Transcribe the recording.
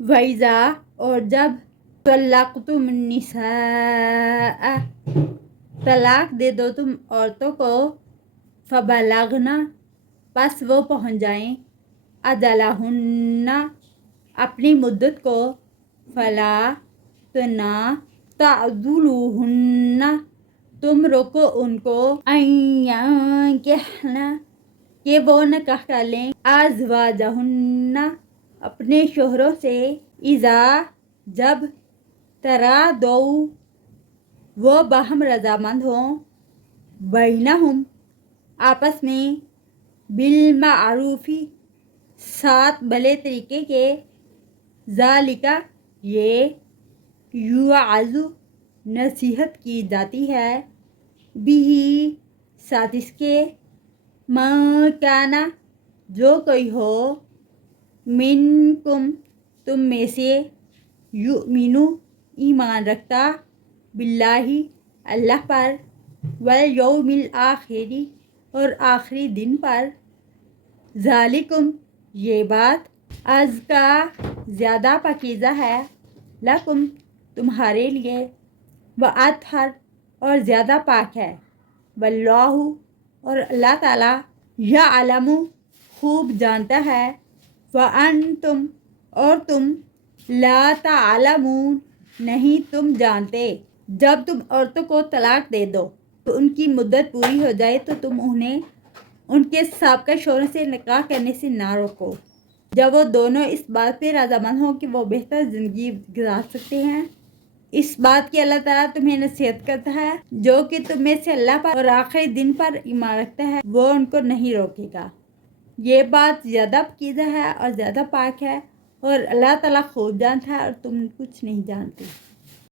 وَإِذَا اور جب طَلَّقْتُمُ النِّسَاءَ طلاق دے دو تم عورتوں کو فَبَلَغْنَ پس وہ پہنچ جائیں اَجَلَہُنَّ اپنی مدت کو فَلَا تو نہ تَعْضُلُوهُنَّ تم روکو ان کو أَن يَنكِحْنَ کہ وہ نکاح کر لیں أَزْوَاجَهُنَّ اپنے شوہروں سے اذا جب ترادوا وہ باہم رضامند ہوں بینہم آپس میں بالمعروف ساتھ بھلے طریقے کے ذالک یہ یوعظ نصیحت کی جاتی ہے بھی ساتھ اس کے من کان جو کوئی ہو منکم تم میں سے یؤمنو ایمان رکھتا باللہ اللہ پر والیوم الآخر اور آخری دن پر ذالکم یہ بات ازکا زیادہ پاکیزہ ہے لکم تمہارے لیے واطہر اور زیادہ پاک ہے واللہ اور اللہ تعالی یعلم خوب جانتا ہے وانتم اور تم لا تعلمون نہیں تم جانتے جب تم عورتوں کو طلاق دے دو تو ان کی مدت پوری ہو جائے تو تم انہیں ان کے سابقہ شوہروں سے نکاح کرنے سے نہ روکو جب وہ دونوں اس بات پہ رضامند ہوں کہ وہ بہتر زندگی گزار سکتے ہیں اس بات کی اللہ تعالیٰ تمہیں نصیحت کرتا ہے جو کہ تم میں سے اللہ پر اور آخری دن پر ایمان رکھتا ہے وہ ان کو نہیں روکے گا یہ بات زیادہ پاکیزہ ہے اور زیادہ پاک ہے اور اللہ تعالیٰ خوب جانتا ہے اور تم کچھ نہیں جانتے